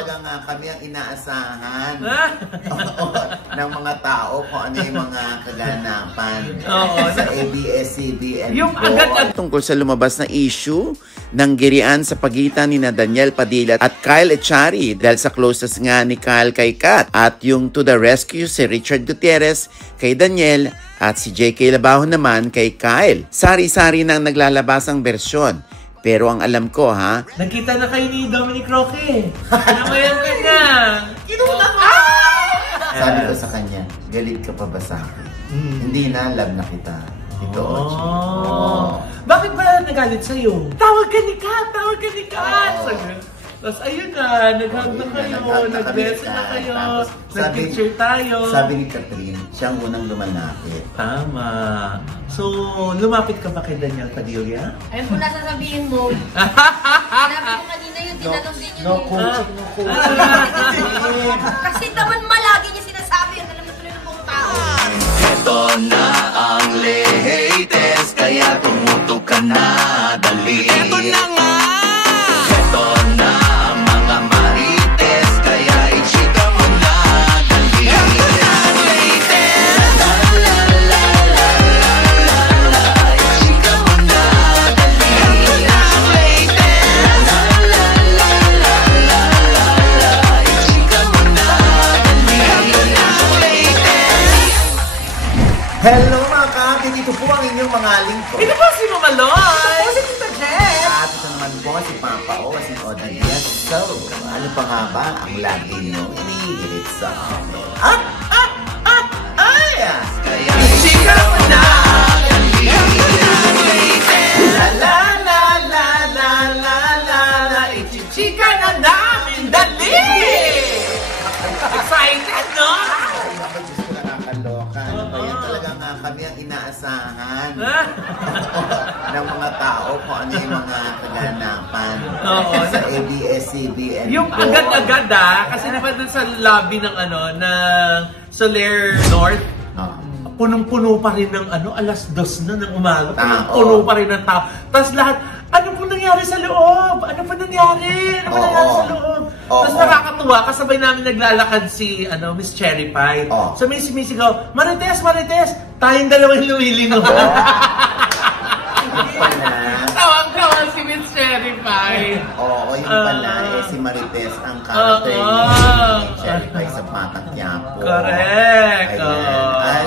talagang kami ang inaasahan ng mga tao kung ano yung mga kaganapan sa ABS-CBN. Yung agad tungkol sa lumabas na issue ng girian sa pagitan ni Daniel Padilla at Kyle Echari dahil sa closeness nga ni Kyle kay Kat at yung to the rescue si Richard Gutierrez kay Daniel at si JK Labajo naman kay Kyle. Sari-sari na ang naglalabasang bersyon. Pero ang alam ko ha, nakita na kayo ni Dominic Roque. Namayan ka na. Kinuha mo! Sabi ko sa kanya, galit ka pa ba sa akin? Hindi na, love na kita. Ito, Bakit ba nagalit sa'yo? Tawag ka ni Kat! Tawag ka ni Kat! Tapos ayun na, nag-hug na kayo, nag-bless na kayo, nag-picture tayo. Sabi ni Catherine, siya ang unang lumalapit. Tama. So, lumapit ka ba kay Daniel Padilla? Ayun po nasasabihin mo. Sinabi ko kanina yun, tinanong din yun. No coaching, no coaching. Kasi naman malagi niya sinasabi, ang alam mo tuloy ng buong tao. ito na ang latest, kaya tumutok ka na, dali. Ito na nga! Ito na ang mga marites, kaya ichika mo na, dali. Ito na ang latest! La la la la la la, ichika mo na, dali. Ito na ang latest! La la la la la la, ichika mo na, dali. Ito na ang latest! Hello mga kapit, ito po ang inyong mga lingkod. Ito po si Mama Loy! Kasi Tita Jet! At ito naman po si Papa O, si Odalia. So, ano pa nga ba ang lagi nyo inihirit sa amin? Ay! Kaya ichika mo na, dali. La la la la la la la la, ichichika na namin, dali! Excited, no? Ay, ako Diyos ko nakakaloka. Ano ba yan? Talagang kami ang inaasahan ng mga tao kung ano yung mga kaganapan sa ABS-CBN. Yung agad-agad kasi diba dun sa lobby ng ng Soler North, punong-puno pa rin ng alas 2 na ng umaga. Punong-puno pa rin ng tao. Tapos lahat, ano po nangyari sa loob? Ano pa nangyari? Ano pa nangyari sa loob? Tapos nakakatuwa, kasabay namin naglalakad si Miss Cherry Pie. So may sumisigaw, Marites, Marites! Tayong dalawang lumilino. Tawang-tawang si Miss Cherry Pie. Oo, yung pala si Marites ang character ni Cherry Pie sa Batang Quiapo. Correct.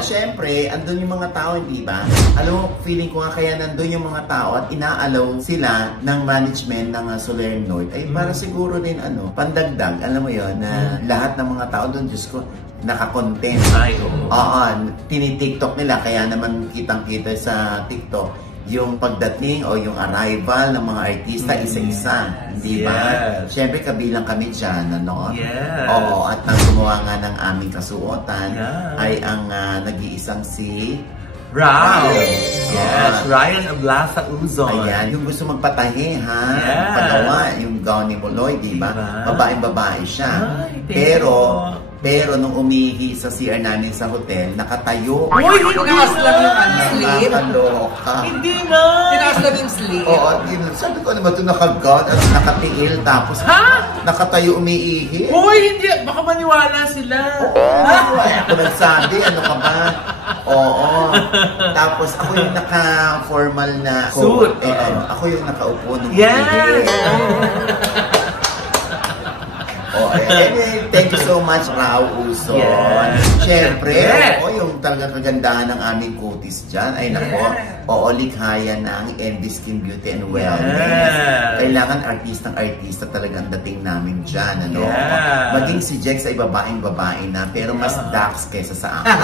Siyempre, andun yung mga tao, hindi ba? Alam mo, feeling ko nga kaya nandun yung mga tao at inaalaw sila ng management ng Soler North ay para siguro din pandagdag, alam mo yon na lahat ng mga tao doon, Diyos ko, naka-content. Ay, oo. Tini-TikTok nila, kaya naman kitang-kita sa TikTok yung pagdating o yung arrival ng mga artista isa-isa, di ba? Yes. Siyempre kabilang kami dyan, Yes. Oo, at nang gumawa nga ng aming kasuotan ay ang nag-iisang si Yes, Ryan Ablasa Uzon. Ayan, yung gusto magpatahi Yes. pagawa, yung gown ni Moloy, di ba? Babaeng-babae siya. Pero nung umihi sa CR namin sa hotel, nakatayo. Uy, hindi Nakaslam yung sleeve. Nakakaloka. Hindi na! Tinaslam yung sleeve. Oo, sabi ko naman ito nakagown at nakatiil tapos nakatayo umiihi. Uy, hindi! Baka maniwala sila. Ako nagsabi, ano ka ba? Oo. Tapos ako yung naka-formal na suit. Ako yung nakaupo nung Yes! Anyway, thank you so much, Rao Uzon. Yes. Siyempre, yung talagang kagandahan ng aming kutis dyan, ay nako, likhayan na ang MB Skin Beauty and Wellness. Yes. Kailangan artista talagang dating namin dyan, Yes. Maging si Jex ay babaeng-babae na, pero mas dax kaysa sa akin.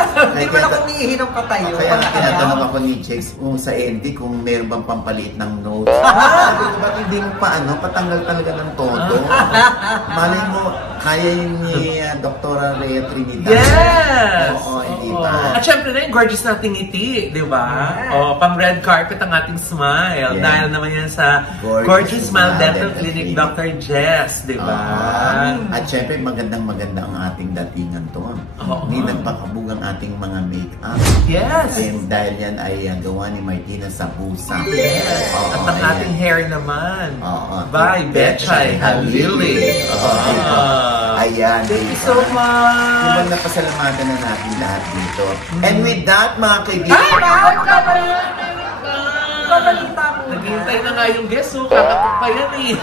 Hindi mo na kumihi ng patayo. Kaya tinatanong ako ni Jex sa Andy kung meron bang pampaliit ng notes. Sabi ko, ba't hindi mo pa patanggal talaga ng todo? Malay mo, kaya yun ni Dr. Rhea Trinidad. Yes! Oo, hindi ba? ba? At syempre na yung gorgeous nating ngiti, di ba? Pang red carpet ang ating smile. Yeah. Dahil naman yan sa Gorgeous Smile Dental Clinic, Dr. Jess, di ba? At syempre, magandang ang ating datingan to. May nagpakabog ang ating mga make-up. Yes! And dahil yan ay gawa ni Martina Sabusa. Yes! At ang ating hair naman. By Betchay Halili. Ayan. Thank you so much! Diba napasalamatan na natin lahat dito. And with that, mga kaibigan... Naghihintay na nga yung guest, so kakatok pa yan eh.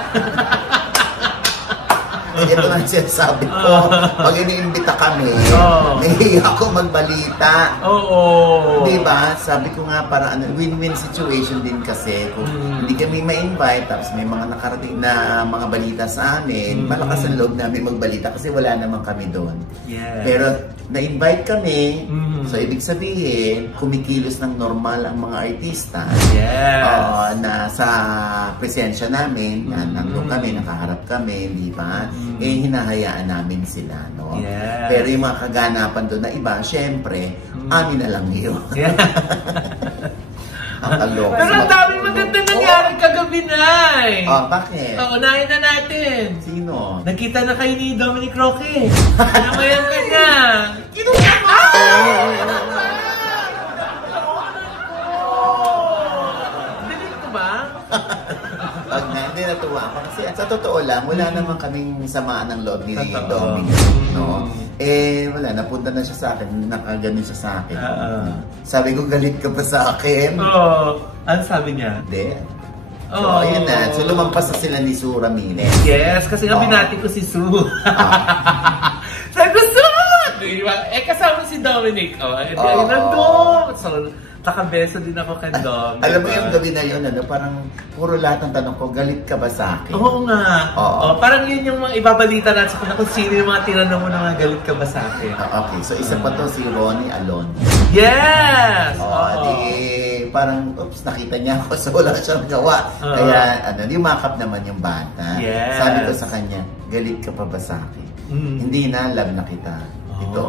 Ito nga sinasabi ko, pag iniimbita kami, nahihiya ako magbalita. Diba? Sabi ko nga para win-win situation din kasi kung hindi kami ma-invite, tapos may mga nakarating na mga balita sa amin, malakas ang loob namin magbalita kasi wala naman kami doon. Yes. Pero na-invite kami, so ibig sabihin, kumikilos ng normal ang mga artista. Yes. Na sa presensya namin, nandun kami, nakaharap kami, di ba? Hinahayaan namin sila, no? Yes. Pero yung mga kaganapan doon na iba, syempre, amin na lang yun. Yeah. Pero ang daming maganda nangyari kagabi, Nay. Bakit? Unahin na natin. Sino? Nakita na kayo ni Dominic Roque. Namayan ka niya. Kinuha mo! Dinig ko ba? Hindi, natuwa ako. Kasi sa totoo lang, wala naman kaming samaan ng loob ni Dominic. No? Wala, napunta na siya sa akin, nakaganon siya sa akin. Sabi ko, galit ka pa sa akin? Ano sabi niya? Hindi. So, ayun na. So, lumampas na sila ni Sue Ramirez. Yes, kasi nga binati ko si Sue. Sabi ko, Sue! Kasama si Dominic. Ayun nandun. So, nakabeso din ako kay Dom. Alam mo yung gabi na yun, parang puro lahat ng tanong ko, galit ka ba sa akin? Oo nga. Parang yun yung mga ibabalita natin sa kung sino yung mga tinanong mo na mga galit ka ba sa akin. Okay, so isa pa to si Ronnie Alon. Yes! Parang, nakita niya ako so wala siyang gawa. Kaya, yumakap naman yung bata. Yes. Sabi ko sa kanya, galit ka pa ba sa akin? Hindi na, love na kita. Ito,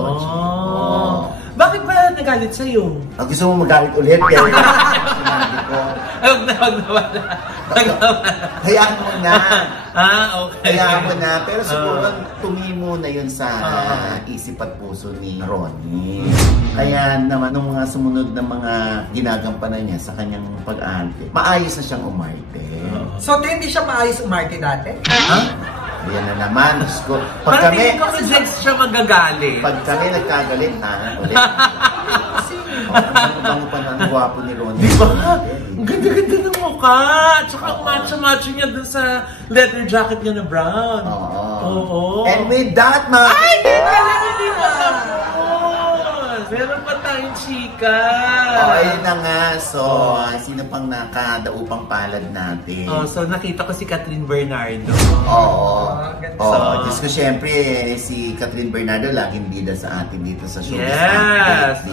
Bakit ba nagalit sa'yo? Gusto mo magalit ulit? Kaya sinabi ko. Huwag na. Hayaan mo na. Okay. Hayaan mo na. Pero siguro tumimo na yun sa isip at puso ni Ronnie. Kaya naman, nung mga sumunod na mga ginagampanan niya sa kanyang pag-arte, maayos na siyang umarte. So, hindi siya maayos umarte dati? Ayan na naman. Pag kami, kasi Jex siya magagalit. Pag kami nagkagalit, ulit. Bango pa na ang gwapo ni Ronnie. Di ba? Ang ganda-ganda ng mukha. Tsaka matcha-matcha niya dun sa leather jacket niya na brown. Oo. And with that, mga... Ay! Hindi pa tapos! Meron pa tayong chika. Ayun na nga. So, sino pang nakadaupang palad natin? So nakita ko si Catherine Bernardo. Diyos ko, syempre, si Catherine Bernardo laging bida sa atin dito sa show. Yes!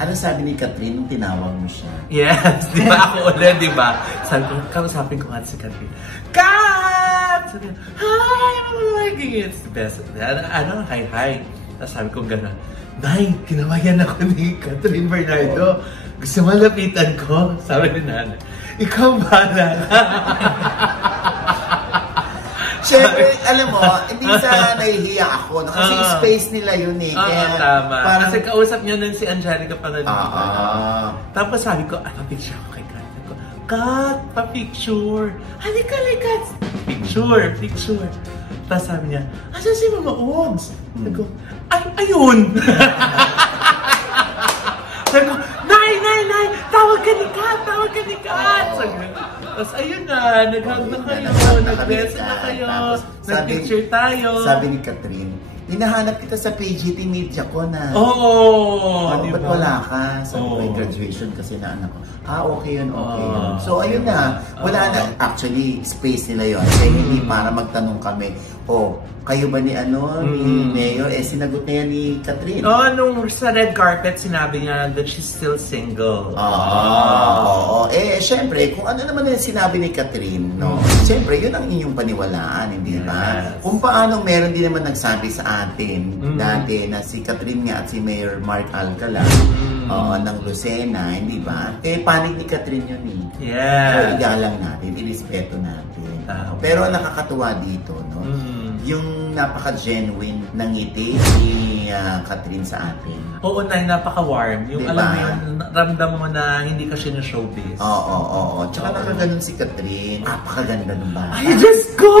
Ano sabi ni Catherine nung tinawag mo siya? Yes! Di ba ako ulit, di ba? Sabi ko, kausapin ko nga si Catherine. Kat! Sabi ko, hi! It's the best. Hi. Tapos sabi ko gano'n. Nay, tinawagan ako ni Catherine Bernardo. Gusto malapitan ko? Sabi ni nanay. Ikaw ba na? Siyempre, alam mo, hindi sa nahihiya ako. Kasi space nila yun eh. Kaya, tama. Kasi kausap niya nun si Angelica Panadita. Tapos sabi ko, pa-picture ako kay Kat. Sabi ko, Kat, pa-picture. Halika. Picture. Tapos sabi niya, asan si Mama Ogs? Sabi ko, ayun! Sabi ko, Nay! Tawag ka ni Kat! Tapos ayun na, nag-hug na kayo, nag-bless na kayo, nag-picture tayo. Sabi ni Catherine, hinahanap kita sa PGT Media ko na. Diba? Ba't wala ka? Sabi ko, graduation kasi na anak ko. Okay yun. So, ayun na. Wala na. Actually, space nila yun. Kaya hindi para magtanong kami, kayo ba ni ni Mayor? Sinagot na yan ni Catherine. Nung sa red carpet, sinabi niya that she's still single. Syempre, kung ano naman yung sinabi ni Catherine, no? Syempre, yun ang inyong paniwalaan, hindi ba? Kung paano meron din naman nagsabi sa natin dati na si Catherine nga at si Mayor Mark Alcala ng Lucena, hindi ba? Panig ni Catherine yun eh. Yeah. So, igalang natin, irespeto natin. Pero nakakatuwa dito, no? Yung napaka-genuine ng ngiti ni Catherine sa atin. Oo, napaka-warm. Yung diba? Alam mo yun, ramdam mo na hindi ka siya na showbiz. Oo. Tsaka nakaganon si Catherine. Napakaganda ng bata. Ay, Diyos ko!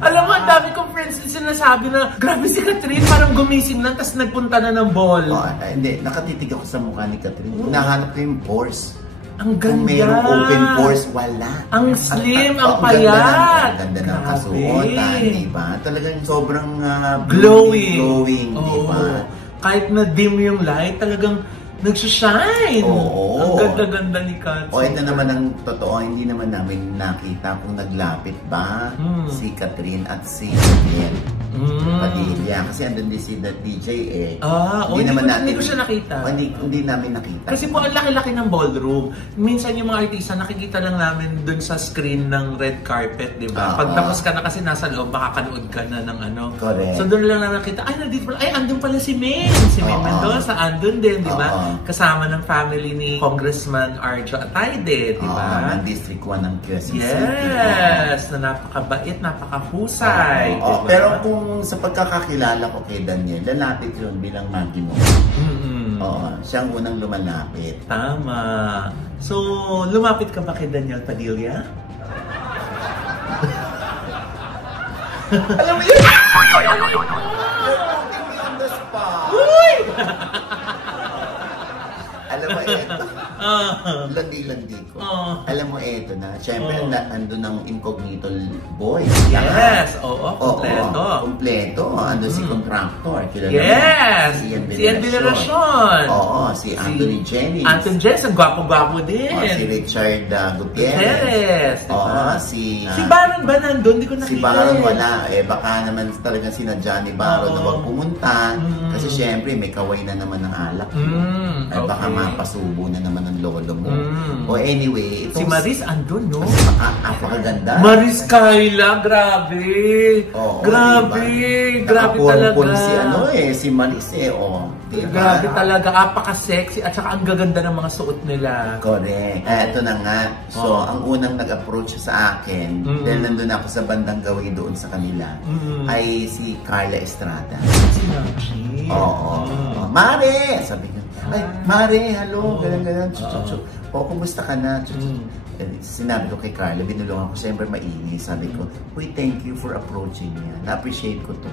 Alam mo, ang dami kong friends na sinasabi na, grabe si Catherine, parang gumising lang, tapos nagpunta na ng ball. Hindi, nakatitig ako sa mukha ni Catherine. Hinahanap ko yung pores. Ang ganda. Kung merong open pores, wala. Ang slim, ang payat. Ang ganda ng kasuotan, diba? Talagang sobrang glowing. Diba? Kahit na dim yung light, talagang nagsushine. Oo. Ang ganda-ganda ni Kat. Ito naman ang totoo, hindi naman namin nakita kung naglapit ba si Catherine at si Daniel Padilla. Kasi andun din si DJ eh. Hindi ko siya nakita. Hindi namin nakita. Kasi po ang laki-laki ng ballroom. Minsan yung mga artista, nakikita lang namin dun sa screen ng red carpet, di ba? Pag tapos ka na kasi nasa loob, makakanood ka na ng ano. Correct. So doon lang nakita, nandito pala, andun pala si May. Si May Mendoza, andun din, di ba? Kasama ng family ni Congressman Arjo Atayde, di ba? Ng District 1 ng Quezon City. Yes! Na napakabait, napakahusay. Diba? Pero kung sa pagkakakilala ko kay Daniel, lalapit yun bilang magi mo. Siya ang unang lumalapit. Tama. So, lumapit ka ba kay Daniel Padilla? Alam mo yun? Uy! Alam mo, eto. Landi-landi ko. Alam mo, eto na. Siyempre, andun ang incognito boy. Yes! Kompleto. Kompleto. Andun si contractor. Kilala yes! Si Ian Veneracion. Si Anthony Jennings. Anthony Jennings, ang gwapo-gwapo din. Si Richard Gutierrez. Si Baron ba nandun? Hindi ko nakita. Si Baron wala. Baka naman talagang sinadya ni Baron na wag pumunta. Kasi siyempre, may kaway na naman ng alak. Baka mapasubo na naman ng lolo mo. Anyway, si Maris andun, no? Napakaganda. Maris Kayla, grabe. Grabe. Grabe talaga. Si Maris diba? Grabe talaga. Apaka-sexy at saka ang gaganda ng mga suot nila. Correct. Ito na nga. So, ang unang nag-approach sa akin, dahil nandun ako sa bandang gawin doon sa kanila, ay si Carla Estrada. Si Nachi. Mare! Sabi niya, ay, Mare, hello, ganun. Kumusta ka na? Sinabi ko kay Carla, binulungan ko, siyempre maingay. Sabi ko, uy, thank you for approaching niya. Na-appreciate ko to.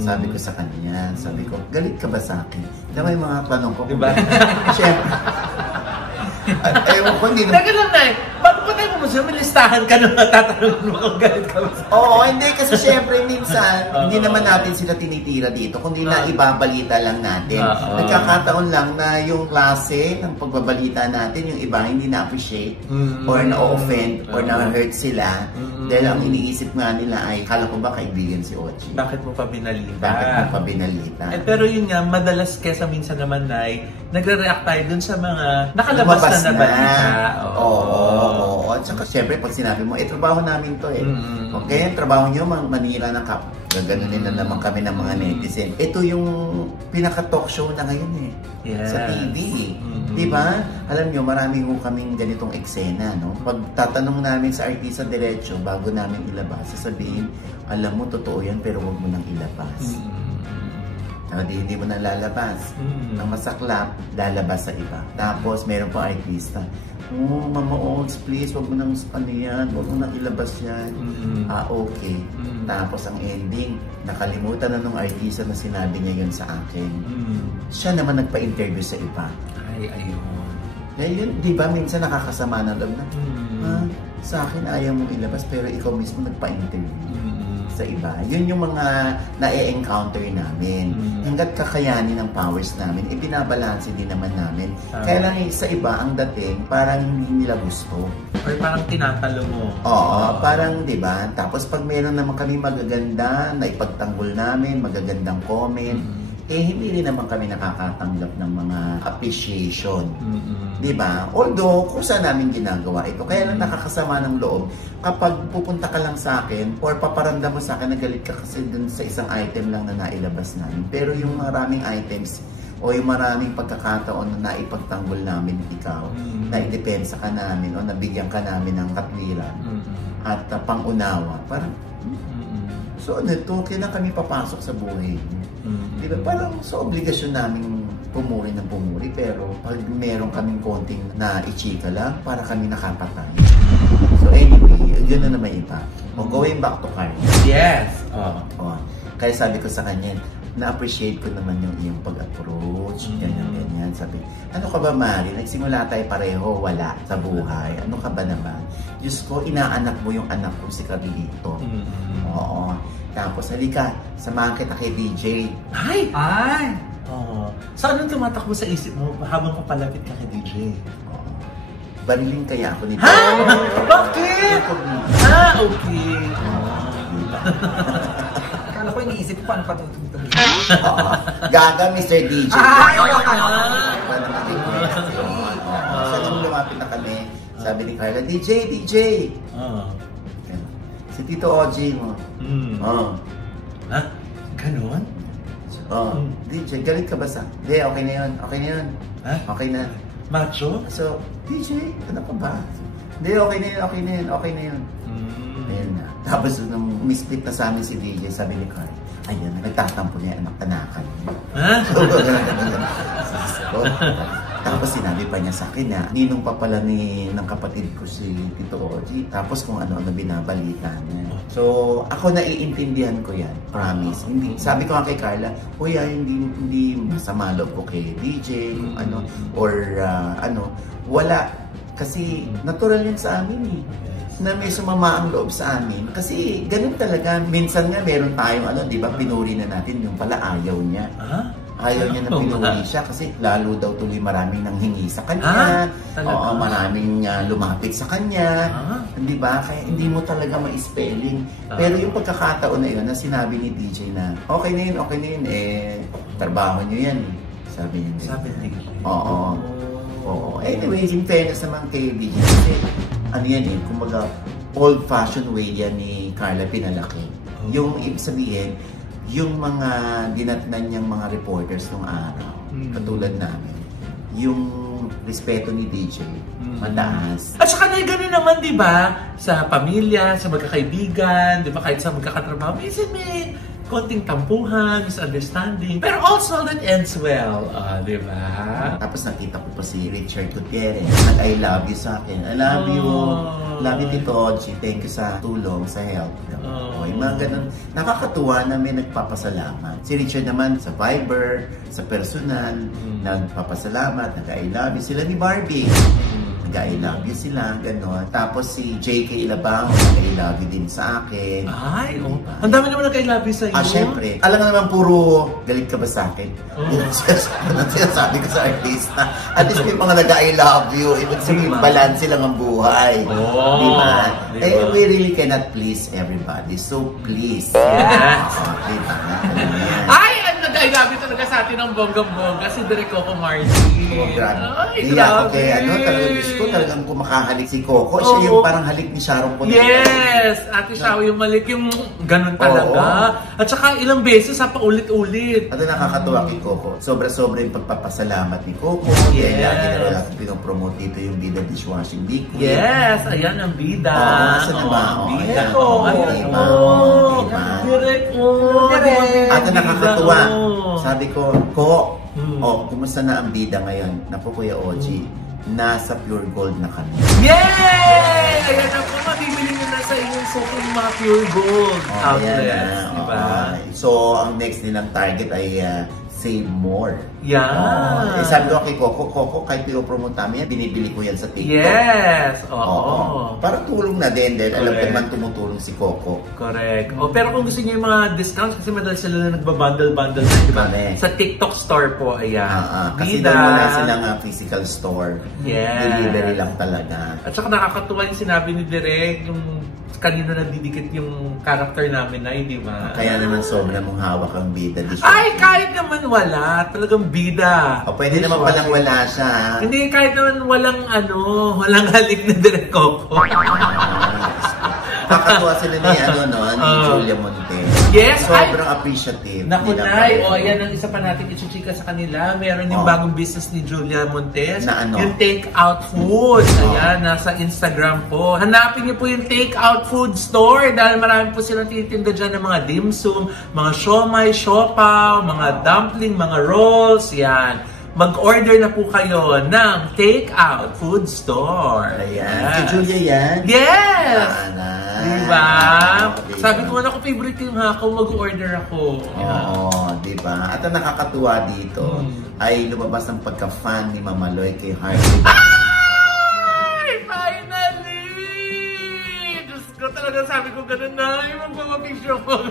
Sabi ko sa kanya, sabi ko, galit ka ba sa akin? Diba yung mga tanong ko? Diba? Siyempre. Ewan ko, hindi naman. Teka lang, Nay. Bago pa tayo pumusyo, may listahan ka na tatanungin mo kung galit ka ba sa akin? Hindi. Kasi siyempre, minsan, hindi naman natin sila tinitira dito, kundi na ibabalita lang natin. Nagkakataon lang na yung klase ng pagbabalita natin, yung iba hindi na-appreciate or na-offend or na-hurt sila. Dahil ang iniisip nga nila ay, kala ko ba kaibigan si Ochi? Bakit mo pa binalita? Pero yun nga, madalas kesa minsan naman, Nay, nagre-react tayo dun sa mga nakalabas na balita. At saka siyempre, pag sinabi mo, trabaho namin to Okay, trabaho nyo, manira ng kap. Gaganunin na naman kami ng mga netizen. Ito yung pinaka-talk show na ngayon sa TV. Diba? Alam nyo, marami ko kaming ganitong eksena, no? Pag tatanong namin sa artista diretso, bago namin ilabas, sasabihin, alam mo, totoo yan, pero wag mo nang ilabas. Hindi mo na lalabas. Ang masaklap, lalabas sa iba. Tapos, meron pa artista. Mama Olds, please, wag mo nang yan. Wag mo nang ilabas yan. Okay. Tapos, ang ending, nakalimutan na nung artista na sinabi niya yun sa akin. Siya naman nagpa-interview sa iba. Ayun, di ba, minsan nakakasama ng loob na, sa akin ayaw mong ilabas, pero ikaw mismo nagpa-interview sa iba. Yun yung mga na-encounter namin. Hanggat kakayanin ng powers namin, binabalanse din naman namin. Kaya lang sa iba, ang dating, parang hindi nila gusto. Or parang tinatalo mo. Parang, di ba? Tapos pag meron naman kami magaganda, na ipagtanggol namin, magagandang comment, eh hindi rin naman kami nakakatanggap ng mga appreciation. Di ba? Although, kung saan namin ginagawa ito, kaya lang nakakasama ng loob kapag pupunta ka lang sa akin or paparamdam mo sa akin, nagalit ka kasi dun sa isang item lang na nailabas namin. Pero yung maraming items o yung maraming pagkakataon na naipagtanggol namin ikaw, naidepensa ka namin o nabigyan ka namin ng katwiran at pangunawa, parang so ano ito, kailan kami papasok sa buhay? Diba? Parang sa obligasyon namin pumuri ng pumuri, pero pag meron kaming konting na ichika lang, para kami nakapatay. So anyway, yun na naman iba. O going back to Carla. Yes! Kaya sabi ko sa kanya, na-appreciate ko naman yung iyong pag-approach, ganyan. Sabi, ano ka ba, Mari? Nagsimula tayo pareho, wala sa buhay. Ano ka ba naman? Diyos ko, inaanak mo yung anak ko si Carlito. Oo. Tapos, halika, samahan kita kay DJ. Ay! So, anong tumatakbo sa isip mo habang papalapit ka kay DJ? Bariling kaya ako nito. Ha? Bakit? Okay. Akala ko iniisip ko paano patutugtog. Gaga, Mr. DJ. So, nung lumapit na kami, sabi ni Carla, DJ! Si Tito Oji mo. Ha? Ganon? DJ, galit ka ba sa? Hindi, okay na yun. Ha? Okay na. Macho? So, DJ, ano ka ba? Hindi, okay na yun. Ayun na. Tapos nung umisplit na sa amin si DJ, sabi ni Carl, ayun, nagtatampo niya anak tanakan. Ha? Tapos sinabi pa niya sa akin na ninong pa pala ng kapatid ko si Tito Oji. Tapos kung ano-ano binabalita niya. So, ako naiintindihan ko yan. Promise. Hindi, sabi ko nga kay Carla, kuya, hindi masama loob ko kay DJ, wala. Kasi natural yan sa amin eh. Na may sumama ang loob sa amin. Kasi ganun talaga. Minsan nga meron tayong di ba, pinuri na natin yung pala ayaw niya. Ayaw niya na pinuri siya kasi lalo daw tuloy maraming nanghingi sa kanya. Maraming lumapit sa kanya. Di ba? Kaya hindi mo talaga ma-spelling. Pero yung pagkakataon na yun na sinabi ni DJ na okay na yun, trabaho niyo yan eh. Sabi niya. Sabi niya. Oo. Anyway, in fairness naman kay DJ kasi ano yan eh, kumbaga old-fashioned way yan ni Carla pinalaki. Yung ibig sabihin, yung mga dinatnan niyang mga reporters nung araw, katulad namin, yung respeto ni DJ, mataas. At saka na gano'n naman, di ba? Sa pamilya, sa magkakaibigan, di ba? Kahit sa magkakatrabaho, minsan may konting tampuhan, misunderstanding. Pero also, that ends well. Di ba? Tapos nakita ko pa si Richard Gutierrez. I love you sa akin. I love you. Love you, Tito Oji. Thank you sa tulong, sa help. Yung mga ganun. Nakakatuwa na may nagpapasalamat. Si Richard naman sa Viber, sa personal, nagpapasalamat, nag-I love you. Sila ni Barbie. Nag-I love you sila, gano'n. Tapos si JK Ilabang, nag-I love you din sa akin. Ay, ang dami naman nag-I love you sa iyo. Syempre. Alam nga naman puro, galit ka ba sa akin? Sinasabi ko sa artista. At least may mga nag-I love you. Ibig sabihin, balance lang ang buhay. Diba? We really cannot please everybody. So please. Yes. Diba? Ay, nag-I love you talaga sa atin ng bonggang-bongga, si Direk Coco Martin. Ay, grabe. Talagang Diyos ko, talagang kumakahalik si Coco. Siya yung parang halik ni Sharon po. Yes! Ate Shao yung malik, yung ganun talaga. At saka ilang beses, paulit-ulit. At nakakatuwa kay Coco. Sobra-sobra yung pagpapasalamat ni Coco. Yes! Lagi na rin natin pinopromote dito yung Bida Dishwashing Liquid. Yes! Ayan ang Bida. Saan na ba? Bida. Direk. At nakakatuwa. Sabi ko, kumusta na ang Bida ngayon? Naku, Kuya Oji, nasa Pure Gold na kami. Yay! Ayan na po, mabibili nyo na sa inyong suking mga Pure Gold outlets. Diba? So, ang next nilang target ay Save More. Yeah. Sabi ko kay Coco, kahit pinopromote namin yan, binibili ko yan sa TikTok. Yes! Para tulong na din. Alam ko naman tumutulong si Coco. Correct. Pero kung gusto niyo yung mga discounts, kasi madalas sila na nagbabundle-bundle na, di ba? Sa TikTok store po, ayan. Kasi doon wala silang physical store. Yes. Delivery lang talaga. At saka nakakatuwa yung sinabi ni Direk, yung kanino nadidikit yung character namin na, di ba? Kaya naman sobra mong hawak ang bida. Ay, kahit naman wala. Talagang bida. O pwede naman palang wala siya. Hindi, kahit naman walang walang halik na Direk Coco. Kakatuwa sila ni, ni Julia Monte. Yes, sobrang appreciative. Naku, Nay. O, ayan ang isa pa natin ichuchika sa kanila. Meron yung bagong business ni Julia Montes. Na ano? Yung take-out food. Ayan, nasa Instagram po. Hanapin niyo po yung take-out food store dahil marami po silang tinitinda dyan ng mga dim sum, mga siomay, siopaw, mga dumpling, mga rolls. Yan. Mag-order na po kayo ng take-out food store. Ayan. Si Julia yan? Yes! Diba? Sabi ko nga ako, favorite ko yung hakaw, mag-order ako. Oo, diba? At ang nakakatuwa dito ay lumabas ang pagka-fan ni Mama Loy kay Harvey. Ay! Finally! Diyos ko, talaga sabi ko ganun na, magpapapicture ko.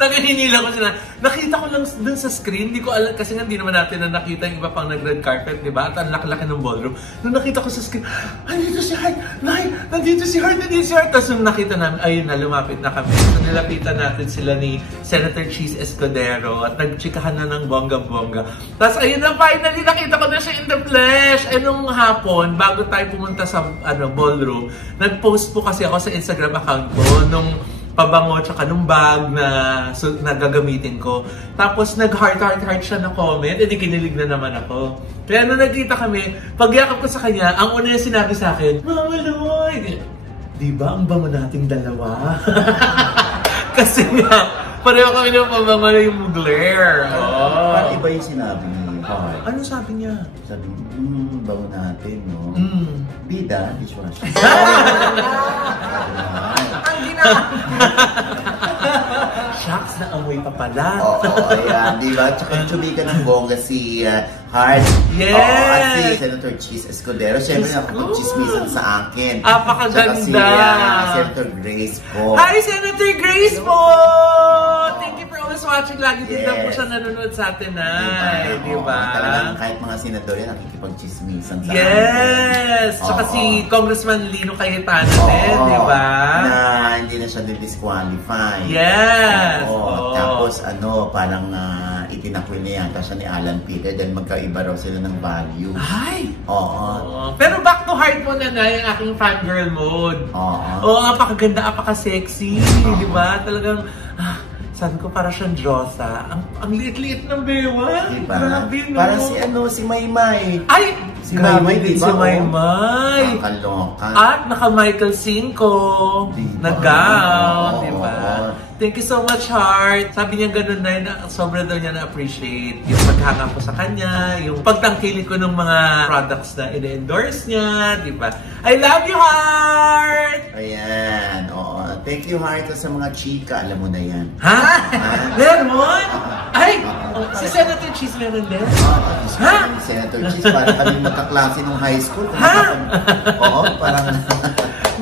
Naghihinila ko sila. Nakita ko lang dun sa screen, hindi ko alam, kasi nga hindi naman natin na nakita yung iba pang nag-red carpet, diba? At ang laki-laki ng ballroom. Nung nakita ko sa screen, nandito si Hart! Nay! Nandito si Hart! Nandito si Hart! Tapos nung nakita namin, ayun na, lumapit na kami. So nilapitan natin sila ni Senator Cheese Escudero at nagchikahan na ng bongga-bongga. Tapos ayun na, finally, nakita ko na siya in the flesh! Eh nung hapon, bago tayo pumunta sa ballroom, nag-post po kasi ako sa Instagram account ko nung pabango tsaka nung bag na gagamitin ko. Tapos nag-heart siya na comment, edi kinilig na naman ako. Kaya nung nagkita kami, pagyakap ko sa kanya, ang una yung sinabi sa akin, Mama Loy, di ba ang bango nating dalawa? Kasi nga, pareho kami ng pabango na yung glare. Parang iba yung sinabi ni Hart. Ano sabi niya? Sabi, bango natin, no? Bida, dishwasher. Shucks, na amoy pa pala. Oo, ayan, di ba? Tsaka chumika ng bongga si Hart. Yes! At si Senator Cheese Escudero. Siyempre, nakapag-chismisan sa akin. Apakaganda! Tsaka si Senator Grace po. Hi, Senator Grace po! Thank you for always watching. Lagi din lang po siya nanonood sa atin, Nay. Diba? Talagang kahit mga senador yan, nakikipag-chismisan sa akin. Yes! Tsaka si Congressman Lino Cayetano din, diba? Na hindi na siya disqualify. Yes! Tapos parang itinakwil niya yata siya ni Alan Peter dahil magkaiba raw sila ng value. Ay! Oo. Pero back to heart mo na yung aking fangirl mode. Oo, apakaganda, apaka-sexy. Diba? Talagang, sabi ko para siyang Diyosa. Ang liit-liit ng bewa. Diba? Grabe, no? Parang si Maymay. Ay! Si Maymay, diba? Si Maymay. Nakaloka. At naka-Michael Cinco. Diba? Nag-gown. Diba? Thank you so much, Heart. Sabi niya ganun na sobra daw niya na-appreciate yung paghanga ko sa kanya, yung pagtangkilik ko ng mga products na ina-endorse niya, diba? I love you, Heart! Ayan, oo. Thank you, Heart, sa mga chika. Alam mo na yan. Ha? Meron? Ay! Si Senator Cheese meron din? Ha? Senator Cheese, parang kami magkaklase nung high school. Ha? Oo, parang...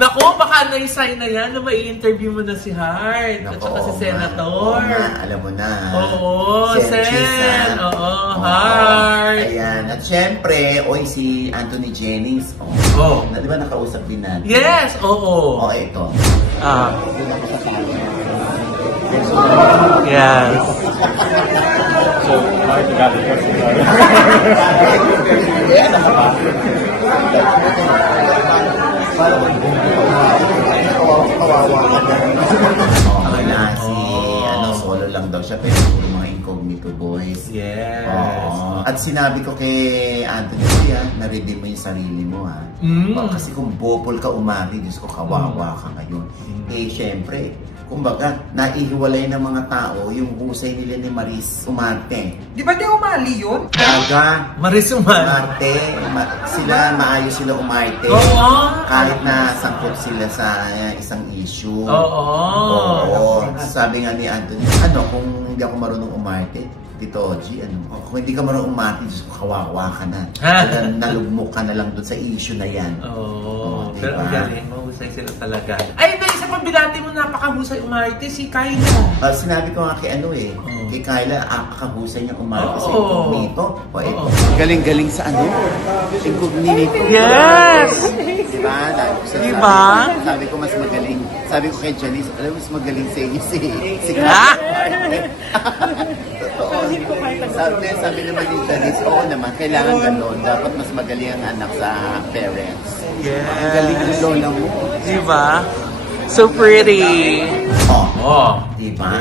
Naku, baka na-sign na yan na mai-interview mo na si Hart. At saka si Senator. Alam mo na. Oo, Sen. Oo, Hart. Ayan. At syempre, si Anthony Jennings. Di ba nakausap din natin? Yes, oo. Ito. Yes. So, Hart, you got the question. Solo lang daw siya pero puro mga incognito boys. Yes. At sinabi ko kay Anthony, na-redeem mo yung sarili mo, ha? Kasi kung bopol ka umari, Diyos ko, kawawa ka ngayon. Syempre, kumbaga, naihiwalay ng mga tao yung husay nila ni Maris Umarte. Di ba di umali yun? Baga, Maris Umarte. Maayos sila umarte. Kahit na sangkot sila sa isang issue. Sabi nga ni Anthony, kung hindi ako marunong umarte, Tito Ogie, kung hindi ka marunong umarte, Diyos ko, kawawa ka na. Nalugmok ka na lang dun sa issue na yan. Pero ang galing, mahusay sila talaga. Ay, isa pang binati mo, napakahusay umarte, si Kyla. Sinabi ko nga kay kay Kyla, napakahusay niya umarte sa incognito. Galing-galing sa incognito. Yes! Diba? Diba? Sabi ko mas magaling Sabi ko kay Janice, alam mo, mas magaling sa inyo si Kyle. Totoo. Sabi naman ni Janice, oo naman, kailangan gano'n. Dapat mas magaling ang anak sa parents. Yes. Ang galing ng lola mo. Diba? So pretty. Diba?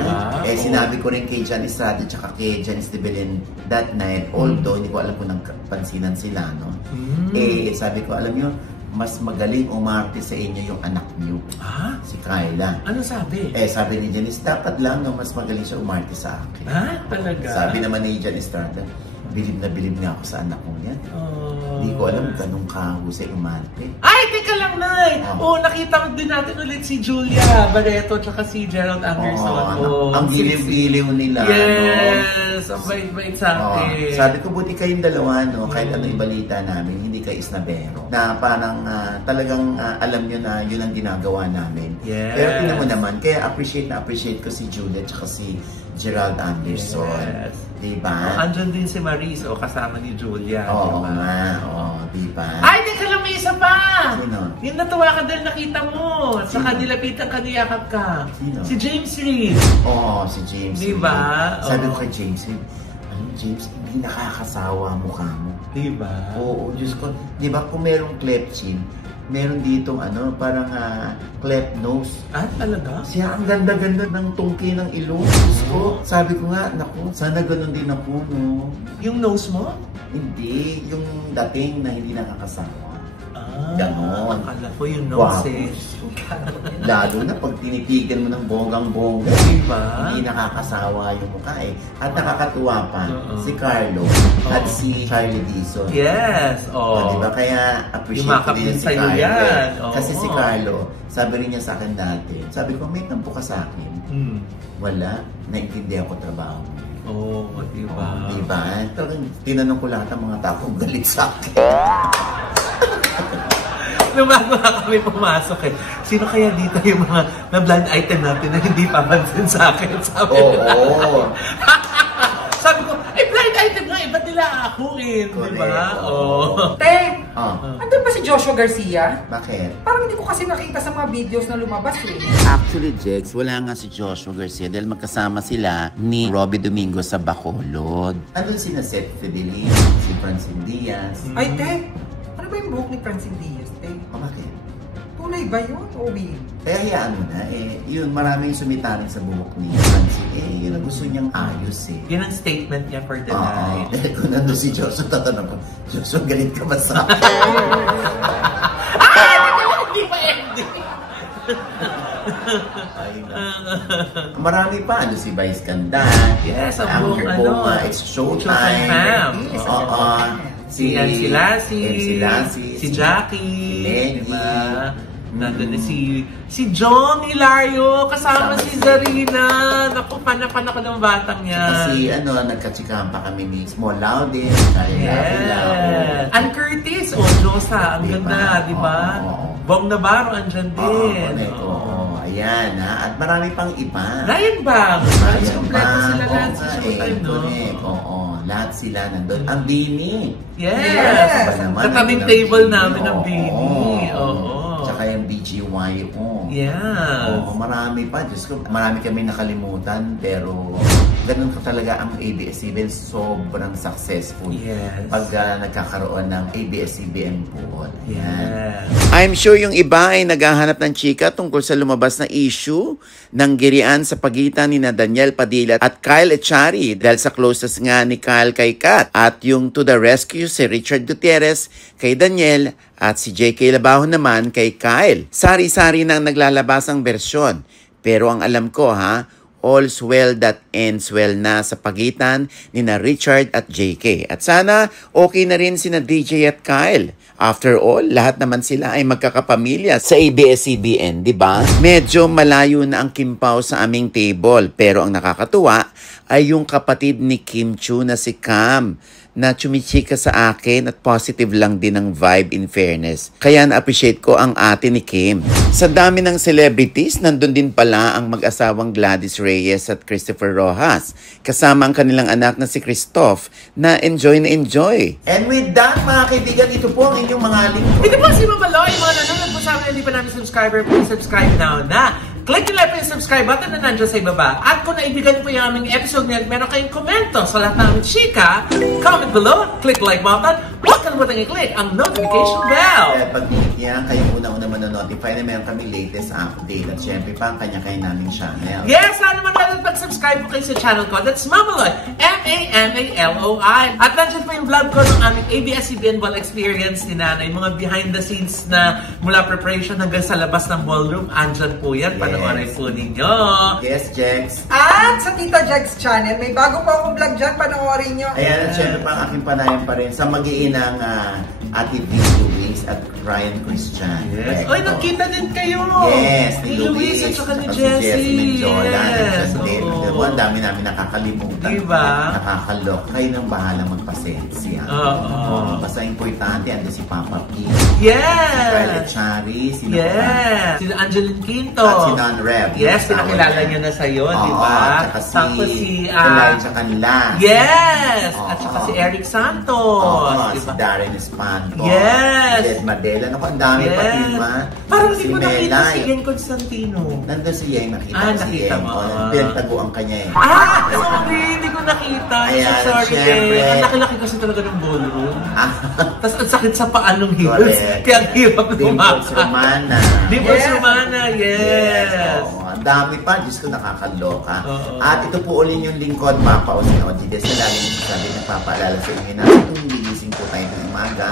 Eh, sinabi ko rin kay Jan Estrada tsaka kay Janice de Belen that night, although hindi ko alam kung nagpansinan sila, no? Eh, sabi ko, alam nyo, mas magaling umarte sa inyo yung anak niyo. Si Kyla. Ano sabi? Eh, sabi ni Janice, dapat lang no, mas magaling siya umarte sa akin. Talaga? Sabi naman ni Jan Estrada, bilib nga ako sa anak ko yan. Hindi ko alam ganun kahusay umarte. Ay, teka lang, Nay! Nakita din natin ulit si Julia Barreto tsaka si Gerald Anderson. Ang giliw-giliw nila. Yes! Ang bait-bait sa akin. Sabi ko, buti kayong dalawa, no? Kahit ano ibalita namin, hindi kayo isnabero. Na parang talagang alam nyo na yun ang ginagawa namin. Yes. Pero tingnan mo naman, kaya appreciate ko si Julia tsaka si Gerald Anderson. Yes. Diba? Andyan din si Maris, kasama ni Julia. Oo diba? nga, diba? Ay, teka lang, may isa pa! Sino? Yung natuwa ka dahil nakita mo. Sa kanilapitan ka, niyakap ka. Sino? Si James Reid. Si James. Diba? Sabi ko kay James, James, hindi nakakasawa mukha mo. Diba? Oo, Diyos ko. Diba kung merong cleft chin, meron ditong parang cleft nose. Talaga? Siya, ang ganda-ganda ng tungki ng ilong. Diyos ko. Sabi ko nga, naku, sana ganun din ako, no? Yung nose mo? Hindi, yung dating na hindi nakakasawa. Ganon. Akala ko yung nose. Lalo na pag tinitigan mo ng bonggang-bongga. Diba? Hindi nakakasawa yung mukha eh. At nakakatuwa pa, si Carlo at si Charlie Dizon. Yes! Diba? Kaya appreciate ko din si Carlo. Yan. Kasi si Carlo, sabi rin niya sa akin dati, sabi ko, may tampo ka sa akin. Wala, naintindihan ko trabaho mo. Diba? Diba? Talagang tinanong ko lahat ng mga tao galit sa akin. Nung bago na kami pumasok sino kaya dito yung mga na-blind item natin na hindi papansin sa akin? Sabi ko, blind item nga, ba't nila akuin? Diba? Te! Andun ba si Joshua Garcia? Bakit? Parang hindi ko kasi nakita sa mga videos na lumabas Actually, Jex, wala nga si Joshua Garcia dahil magkasama sila ni Robbie Domingo sa Bacolod. Andun sina Seth Fidelin, si Francine Diaz. Ay, te! Ano ba yung buhok ni Francine Diaz, te? Bakit? Tunay ba yun? O win? Kaya hayaan mo na, yun, maraming sumitarin sa buhok ni Francine. Yun ang gusto niyang ayos Yun ang statement niya for the night. Dahil kung nandun si Joshua, tatanong ko, Joshua, galit ka ba sa akin? Hindi pa ending! Marami pa, si Vice Ganda. Yes, ang buong It's Showtime. Si MC Lassie, si si Jackie, Lenny. diba? Nandun na si John Hilario, kasama si Zarina. Naku, panapan ako ng batang yan. Kasi nagkatsikahan pa kami ni Small Loudin. Yes. Ann Curtis, Josa, ang ganda, di ba? Bong Navarro, andyan din. Ayan, At marami pang iba. Ryan Bang. Kompleto sila lahat sa Showtime, no? Lahat sila nandun. Ang Dini. Yes. Katabing table namin ang Dini. Tsaka yung BGYO. Yeah. Marami pa. Diyos ko, marami kami nakalimutan. Pero ganun ko talaga ang ABS-CBN. Sobrang successful. Yes. Pag nagkakaroon ng ABS-CBN po. Yes. I'm sure yung iba ay naghahanap ng chika tungkol sa lumabas na issue ng girian sa pagitan ni Daniel Padilla at Kyle Echari dahil sa closest nga ni Kyle kay Kat at yung to the rescue si Richard Gutierrez kay Daniel at si JK Labajo naman kay Kyle. Sari-sari nang naglalabas ang bersyon. Pero ang alam ko all's well that ends well na sa pagitan ni na Richard at JK. At sana okay na rin sina DJ at Kyle. After all, lahat naman sila ay magkakapamilya sa ABS-CBN, di ba? Medyo malayo na ang Kimpaw sa aming table, pero ang nakakatuwa ay yung kapatid ni Kim Chiu na si Cam na chumichika sa akin at positive lang din ang vibe in fairness. Kaya na-appreciate ko ang ate ni Kim. Sa dami ng celebrities, nandun din pala ang mag-asawang Gladys Reyes at Christopher Rojas. Kasama ang kanilang anak na si Christoph na enjoy na enjoy. And with that, mga kaibigan, ito po ang inyong mga lingkod. Ito po si Mama Loy, mga nanonood po sa amin, hindi pa namin subscriber, please subscribe now na. Click nyo lang po yung subscribe button na nandiyan sa ibaba. At kung naibigan po yung aming episode ngayon, meron kayong komento sa lahat namin chika, comment below, click like button, huwag kalimutan i-click ang notification bell. At pag-click yan, kayo unang-una manonotify na meron kami latest update. At syempre pa ang kanya-kanya naming channel. Yes, sana naman natin pag-subscribe po kayo sa channel ko. That's Mama Loy, M-A-M-A-L-O-I. At nandiyan po yung vlog ko ng aming ABS-CBN Ball Experience ni Nanay. Mga behind the scenes na mula preparation hanggang sa labas ng ballroom. Andyan po yan. Panoorin po ninyo. Yes, Jex. At sa Tita Jex channel, may bago pa akong vlog dyan, panoorin nyo. Ayan, at syempre pa ang aking panayan pa rin sa mag-iinang Ate V. Luis at Ryan Christian. Yes. Oy, nagkita din kayo. Yes, ni Luis at saka ni Jessie. Si Menjola. Yes. Ang dami namin nakakalimutan. Diba? Nakakalok. Kayo nang bahala magpasensya. Basta importante, ando si Papa P. Yes. Violet Chari. Yes. Si Angeline Quinto. At si Don Rev. Yes, pinakilala niyo na sa'yo, di ba? Tapos si Elijah Canlas. Yes! At saka si Eric Santos. Si Darren Espanto. Yes! Si Ed Madela. Naku, ang dami pa din ba? Parang hindi ko nakita si Yen Constantino. Nandun si Yen, nakita ko si nakita Yen. mo. Pinagtaguan ka niya eh. Sorry, hindi ko nakita. Ayan, Sorry, syempre. Yen. Ang laki-laki kasi talaga ng ballroom. Tapos ang sakit sa paa nung heels. Correct. Kaya ang hirap Dimples Romana. Dimples Romana, yes. Ang dami pa, Diyos ko, nakakaloka. At ito po ulit yung lingkod, Papa Osinoji. Dahil sa laging sabi na papaalala sa inyo na kung gigising po tayo ng umaga,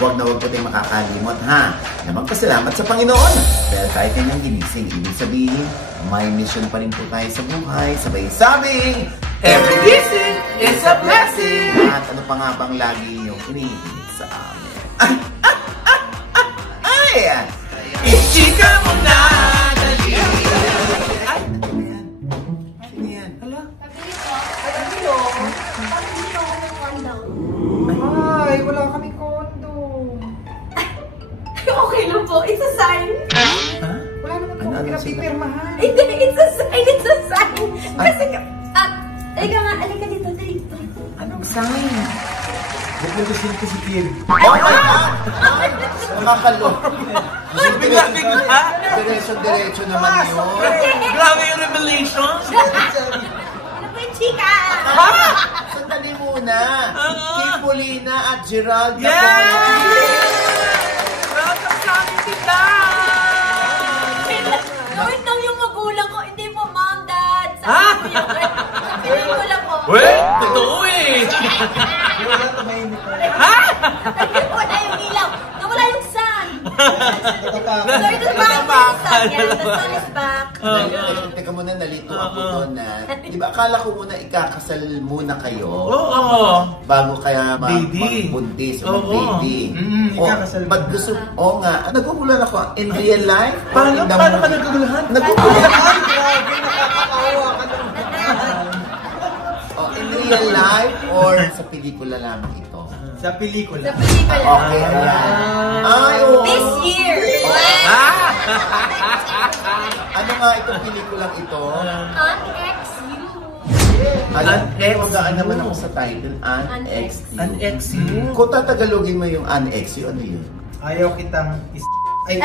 huwag na huwag po tayong makakalimot, ha? Na magpasalamat sa Panginoon. Dahil tayo kanyang ginising. Ibig sabihin, may mission pa rin po tayo sa buhay. Sabay sabing, every gising is a blessing! At ano pa nga bang lagi yung inihilig sa amin? Ay! Ichika mo na! Dali! Ay! Ano yan? Sino yan? Hala? Ay, wala kaming kondo. Okay lang po, it's a sign. Wala naman po pinapipirmahan. Hindi, it's a sign, it's a sign. Kasi, alika nga, alika dito, dito. Anong sign? Bukod ko si Kim. Oh my God! Nakakalok. Bigla-bigla! Diretso naman yun. Grabe yung revelation! Ano po yung chika? Sandali muna. Kim Polina at Gerald Yes! Welcome sa amin, tita! Gawin daw yung magulang ko, hindi po mom, dad. Sa pelikula po. Wait! Totoo eh! Nawala yung ilaw. Nawala yung sun. So it is back. The sun is back. Teka muna, nalito ako doon na, di ba akala ko muna ikakasal muna kayo bago kaya magbuntis o mag-baby. Ba't gusto, nga, naguguluhan ako, in real life, Paano ka naguguluhan? Naguguluhan? Grabe, nakakaawa ka naman. In real life or sa pelikula lamang ito? Sa pelikula. Sa pelikula. Okay, ayan. Ay, oo. This year. Ano nga itong pelikulang ito? Unex-you. Magaan naman ako sa title, Unex-you. Unex-you. Kung tatagalogin mo yung Unex-you, ano yun? Ayaw kitang Ay,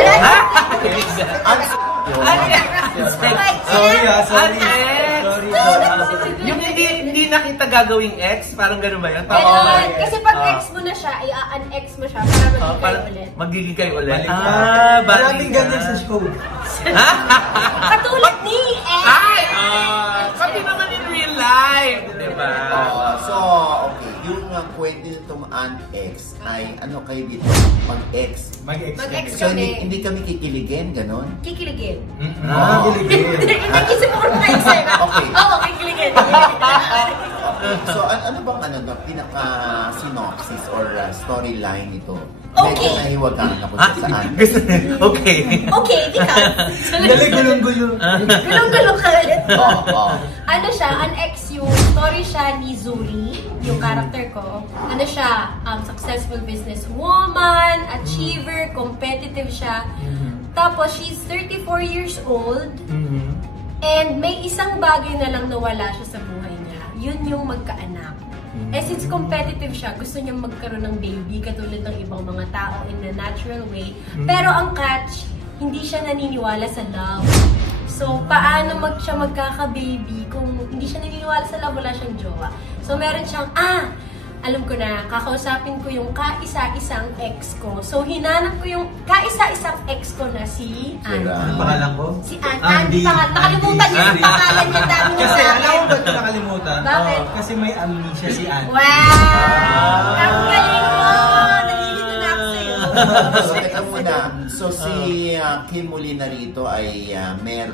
sorry. Yung hindi na kita gagawing ex, parang gano'n ba yun? Kasi pag ex mo na siya, i-un-ex mo siya para magiging kayo ulit. Maraming ganyan sa show. Katulad ni ex. Pati naman in real life, diba? So, okay. Yung kwento nitong un-ex ay ano kayo dito? Mag-ex. Mag-ex So, kami. hindi kami kikiligin, ganon? Kikiligin. Kikiligin. Nag-isip ako ng kaisa. Okay. Oo, kikiligin. So, ano bang pinaka-synopsis or storyline nito? Okay. Medyo nahiwagaan ako saan. Okay. Okay, because... Dali, gulong-gulong. Gulong-gulong ka ulit. Oo. Ano siya, an ex yung story siya ni Zuri. yung character ko, ano siya, successful businesswoman, achiever, competitive siya. Tapos, she's 34 years old. And may isang bagay na lang nawala siya sa buhay niya. Yun yung magkaanak. Eh, since competitive siya, gusto niya magkaroon ng baby katulad ng ibang mga tao in a natural way. Pero ang catch, hindi siya naniniwala sa love. So, paano siya magkaka-baby kung hindi siya naniniwala sa love, wala siyang jowa. So, meron siyang, alam ko na, kakausapin ko yung kaisa-isang ex ko. So, hinanap ko yung kaisa-isang ex ko na si Andy. Ano pangalan ko? Si Andy. Nakalimutan niya yung pangalan niya. Dami niya sa Alam akin. mo ba't nakalimutan? Bakit? Kasi may amnesia si Andy. Wow! Ang galing mo! Nalilito na ako sa'yo. So, teka muna. So, si Kim Molina rito ay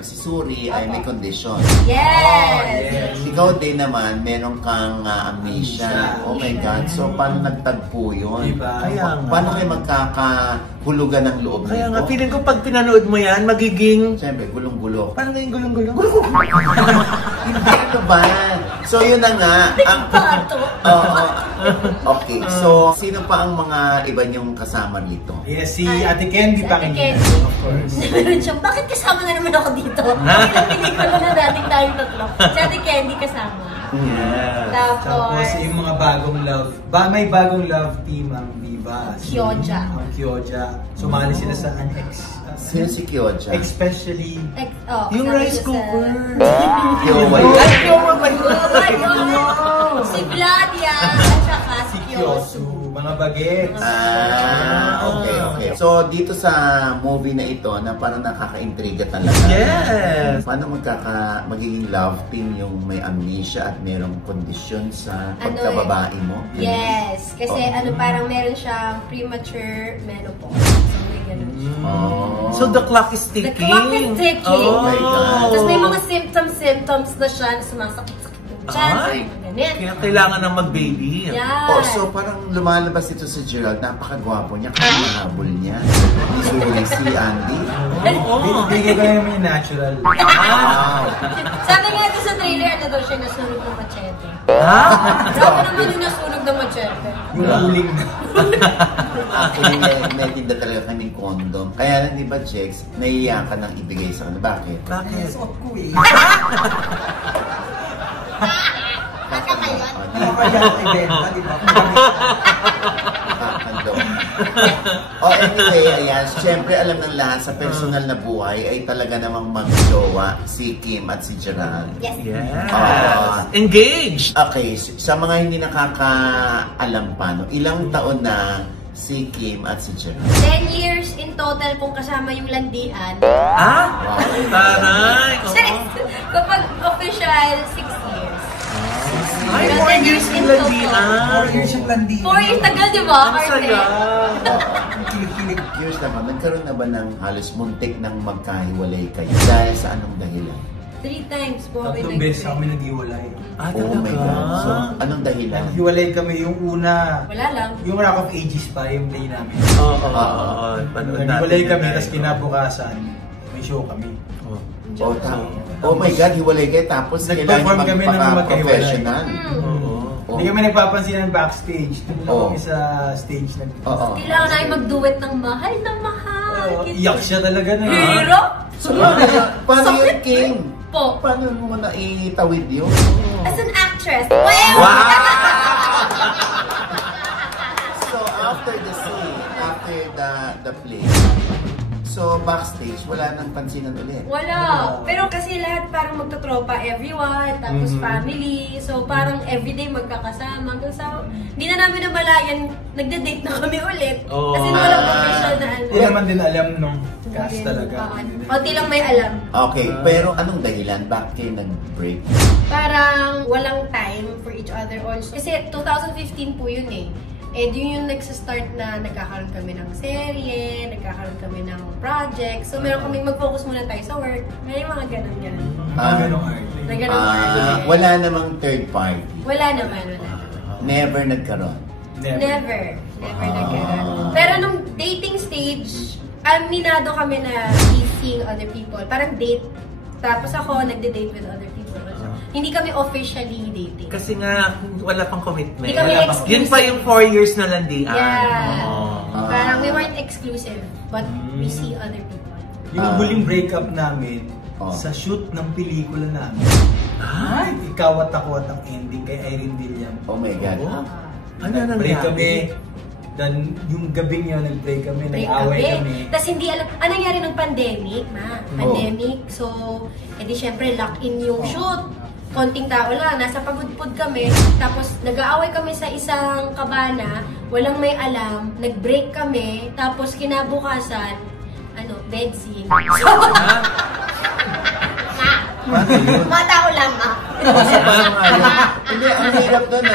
si Suri ay may condition. Yes! Ikaw din naman, meron kang amnesia. Oh my God. So, paano nagtagpo yun? Diba? Kaya nga. Paano kayo magkakahulugan ng loob Kaya nito? nga, feeling ko pag pinanood mo yan, magiging... Siyempre, gulong-gulo. Parang ngayong gulong-gulong. Hindi ito ba? So, yun na nga. Pato. Oo. Okay. So, sino pa ang mga iba niyong kasama dito? Yes, si Ate Candy Si pa Ate Candy. Of course. Meron siyang, bakit kasama na naman ako dito? Ilang pelikula na dating tayong tatlo. Si Ate Candy kasama. Yeah. Tapos yung mga bagong love. May bagong love team ang Viva. Kyoja. Ang Kyoja. Sumali sila sa an ex. Sino si Kyoja? Especially Yung kasama rice siya cooker. Kyowa Ay, yun. Kyowa ba yun? Si Vladia at saka si si Kyosu. Kyosu. Mga bagets. Okay. So, dito sa movie na ito, na parang nakaka-intriga talaga. Yes! Paano magiging love team yung may amnesia at merong kondisyon sa Ano pagkababae mo? Yes. Kasi parang meron siyang premature menopause. So, may ganun siya. Oh. So the clock is The ticking. clock is ticking. Oh my God. Tapos may mga symptoms na siya na sumasakit-sakit yung tiyan. Ay, Ganyan. kaya kailangan ng mag-baby. Yeah. Oh, so parang lumalabas ito si Gerald, napakagwapo niya, kaya mahabol niya. Usually si Andy. Oo. Bigay ko naman yung natural. Wow. Sabi nga ito sa trailer, ano daw siya nasunog ng machete. Ha? Sabi naman yung nasunog ng machete. Yung uling na. Actually, may tinda talaga kaming condom. Kaya lang, di ba, Jex, naiiyak ka nang ibigay sa kanila. Bakit? Bakit? Suot ko eh. Baka kayo. Ano kaya ang ibenta, di ba? Anyway, ayan, syempre alam ng lahat sa personal na buhay ay talaga namang mag-jowa si Kim at si Gerald. Yes. Yes. Engaged! Okay, sa mga hindi nakakaalam pa, no, ilang taon na si Kim at si Gerald? 10 years in total kung kasama yung landian. Ah? Taray! Kapag official, 6 years. Ay, Pero 4 10 years in total. landian. 4 years yung landi. 4 years, tagal, di ba? Ang saya. Curious naman, nagkaroon na ba ng halos muntik ng magkahiwalay kayo? Dahil sa anong dahilan? 3 times po kami Tatlong beses kami naghiwalay. Ah, Oh my God. So, talaga? anong dahilan? Naghiwalay kami yung una. Wala lang. Yung Rock of Ages pa, yung play namin. Oo. Panood natin Naghiwalay yan kami, tayo. tapos kinabukasan, may show kami. Oh my God, hiwalay kayo tapos kailangan Nag-perform kami ng magpaka-professional. Oo. Hindi kami nagpapansin ng backstage. Doon lang kami sa stage. Oo. Kailangan namin mag-duet ng mahal na mahal. Iyak siya talaga na. Hero? So, paano yun, Kim? Po. Paano mo na itawid yun? As an actress. Wow! So, after the scene, after the play, so backstage, wala nang pansinan ulit. Wala. Pero kasi lahat parang magtotropa everyone, tapos family. So parang everyday magkakasama. Hanggang sa, hindi na namin nabalayan, nagde-date na kami ulit. Oo. Kasi walang official na ano. Hindi naman din alam nung cast talaga. Konti lang may alam. Okay, pero anong dahilan? Bakit kayo nag-break? Parang walang time for each other also. Kasi 2015 po yun eh. Eh, yun yung nagsa-start na nagkakaroon kami ng serye, nagkakaroon kami ng project. So, meron kaming mag-focus muna tayo sa work. May mga ganun-ganun. Ganong arte. Na ganun Wala namang third party. Wala naman, wala. Never nagkaroon. Never nagkaroon. Pero nung dating stage, aminado kami na he's seeing other people. Parang date. Tapos ako, nagde-date with other people. Hindi kami officially dating. Kasi nga, wala pang commitment. Hindi kami exclusive. Yun pa yung 4 years na landian. Yeah. Oh. Parang we weren't exclusive, but we see other people. Yung huling breakup namin, sa shoot ng pelikula namin. Ay, ikaw at ako at ang ending kay Irene Villam. Oh my God. Ano na Break kami. Dan yung gabing yun, nag-break kami, nag-away kami. Tapos hindi alam, anong nangyari ng pandemic, Pandemic. So, edi syempre lock-in yung shoot. Konting tao lang, nasa pagudpod kami. Tapos nag-aaway kami sa isang kabana, walang may alam, nag-break kami. Tapos kinabukasan, bed scene. Mga tao lang, Hindi, ang hirap doon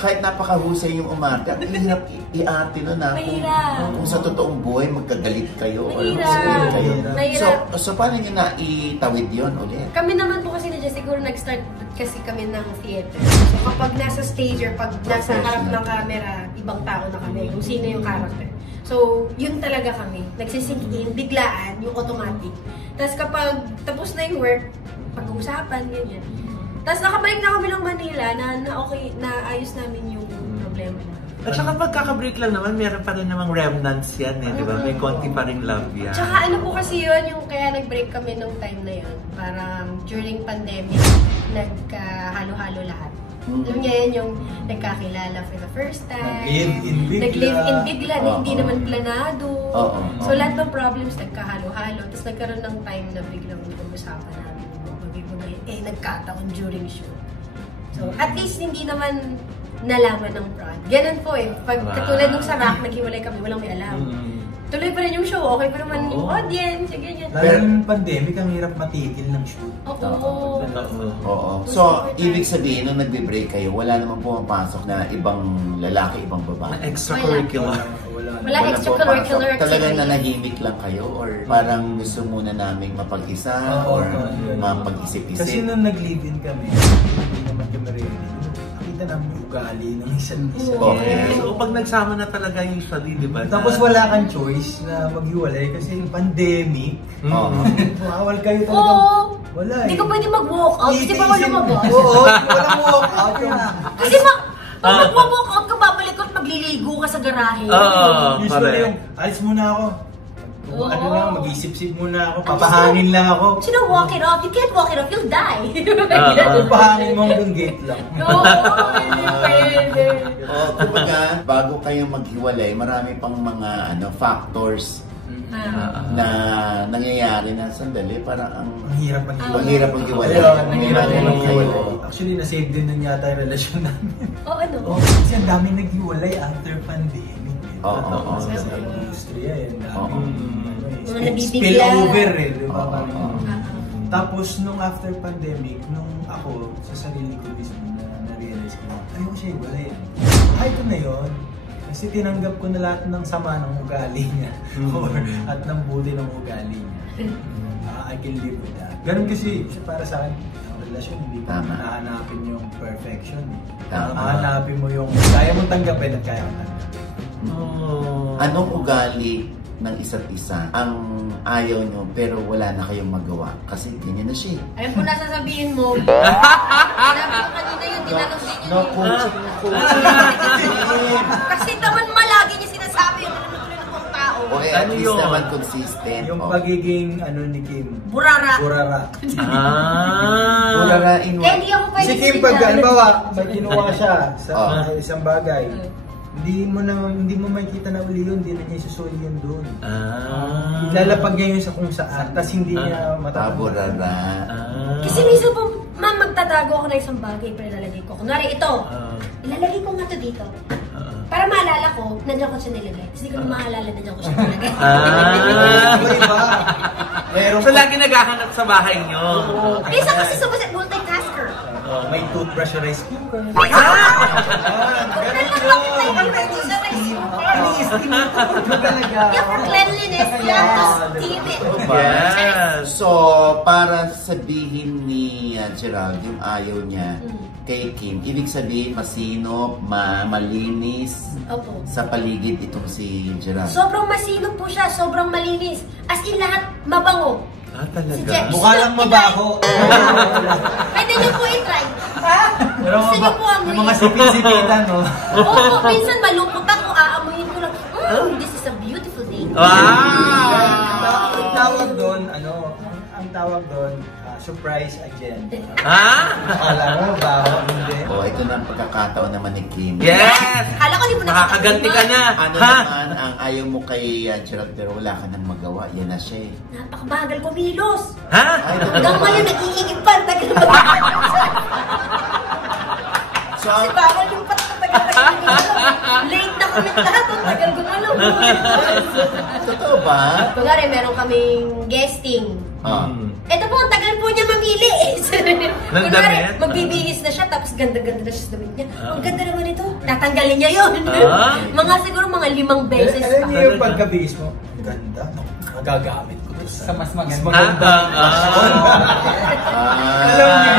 kahit napakahusay yung umarte, ang hirap i-arte nun kung sa totoong buhay magkagalit kayo or magsasabihin kayo. So paano nyo na-itawid yun ulit? Kami naman po kasi siguro nag-start kasi kami ng theater. So kapag nasa stage or pag nasa harap ng camera, ibang tao na kami, kung sino yung character. So, yun talaga kami. Nagsisink in, biglaan, yung automatic. Tapos kapag tapos na yung work, pag-uusapan, ganyan. Tapos nakabalik na kami ng Manila na okay, naayos namin yung problema. At saka pagkaka-break lang naman, meron pa rin namang remnants yan di ba? May konti pa rin love yan. Tsaka ano po kasi yun, yung kaya nag-break kami nung time na yun. Parang during pandemic, nagkahalo-halo lahat. Alam niya yun, yung nagkakilala for the first time. Nag-live-in bigla na hindi naman planado. So lahat ng problems nagkahalo-halo. Tapos nagkaroon ng time na biglang pag-usapan namin. Nagkataon during shoot. So at least hindi naman nalaman ng prod. Ganun po Pag katulad nung sa Rock, naghiwalay kami, walang may alam. Tuloy pa rin yung show, okay pa naman yung audience, ganyan. Lalo ng pandemic, ang hirap matigil ng shoot. Oo. So, ibig sabihin, nung nagbe-break kayo, wala namang pumapasok na ibang lalaki, ibang babae? Extracurricular. Wala extracurricular activity. Talagang nanahimik lang kayo? Or parang gusto muna naming mapag-isa? Or mapag-isip-isip? Kasi nung nag-live-in kami, hindi naman kami rin. Nakita namin yung ugali ng isa't isa. So, pag nagsama na talaga usually, di ba? Tapos wala kang choice na maghiwalay kasi yung pandemic. Bawal kayo talagang... Wala Hindi ka pwede mag-walk out kasi bawal lumabas. Oo, walang walk out. Kasi pag mag-walk out ka, babalik ko at magliligo ka sa garahe. Usually yung, alis muna ako. Ano lang, mag-isip-sip muna ako, papahangin lang ako. Sino walk it off? You can't walk it off, you'll die. Papahangin mo hanggang gate lang. Hindi pwede. Kumbaga, bago kayo maghiwalay, marami pang mga factors na nangyayari na sandali, parang ang hirap maghiwalay. Actually, na-save din nun yata yung relasyon namin. Kasi ang daming naghiwalay after pandemic. Sa industriya spill over Tapos nung after pandemic, nung ako sa sarili ko mismo na-realize ko, ayoko siya iwalay. Ko na yun. Kasi tinanggap ko na lahat ng sama ng ugali niya at ng buti ng ugali niya. I can live with that. Ganun kasi para sa akin, ang relasyon hindi pa nahanapin yung perfection. Hahanapin mo yung kaya mong tanggapin at kaya mong tanggapin. Anong ugali ng isa't isa ang ayaw nyo pero wala na kayong magawa? Kasi ganyan na siya. Alam ko na sasabihin mo. Sabi ko kanina yun, tinanong din yun. Kasi naman malagi niya sinasabi yun. Ano ng mga tao. At least naman consistent. Yung pagiging ni Kim. Burara. Burara in what? Hindi ako pwede Si Kim, pag halimbawa, may ginawa siya sa isang bagay, hindi mo makikita na uli yun, hindi na niya isusuli yun doon. Ilalapag niya yun sa kung saan, tapos hindi niya Burara. Kasi minsan po, magtatago ako na isang bagay pero ilalagay ko. Kunwari ito, ilalagay ko nga ito dito. Para maalala ko, nandiyan ko siya nilagay. Kasi hindi ko na maalala, nandiyan ko siya nilagay. So lagi naghahanap sa bahay nyo? Isa kasi sa multitasker. May toothbrush or rice cooker. Yeah, for cleanliness, you have to steam it. Yes. So, para sabihin ni Gerald yung ayaw niya kay Kim, ibig sabihin masinop, malinis sa paligid itong si Gerald. Sobrang masinop po siya, sobrang malinis. As in lahat mabango. Ah, talaga? Si Jet. Mukha lang mabaho. Pwede niyo po i-try. Pero Gusto niyo po amuyin. yung mga sipin-sipitan, no? Oo, minsan malungkot ako, aamuyin ko lang. This is a beautiful day. Ang tawag doon, ang tawag doon, surprise agenda. Ha? Akala mo, baho, hindi. Ito na ang pagkakataon naman ni Kim. Yes! Kala ko di mo Makakaganti ka na. Ano Ha? naman ang ayaw mo kay Gerald pero wala ka nang magawa. Yan na siya eh. Napakabagal kumilos. Ha? Hanggang ngayon, nag-iigip pa. Tagal mo. So, Kasi bawal yung patagal-tagal. Late na kami lahat. Tagal gumalaw. totoo ba? Kunwari, meron kaming guesting. Ito po, ang tagal po niya mamili eh. Ng Kunwari, damit? magbibihis na siya, tapos ganda-ganda na siya sa damit niya. Ang ganda naman ito. Tatanggalin niya yun. Mga siguro mga 5 beses Alam pa. niyo yung pagkabihis mo, ang ganda. Magagamit ko to sa mas maganda. Alam niyo.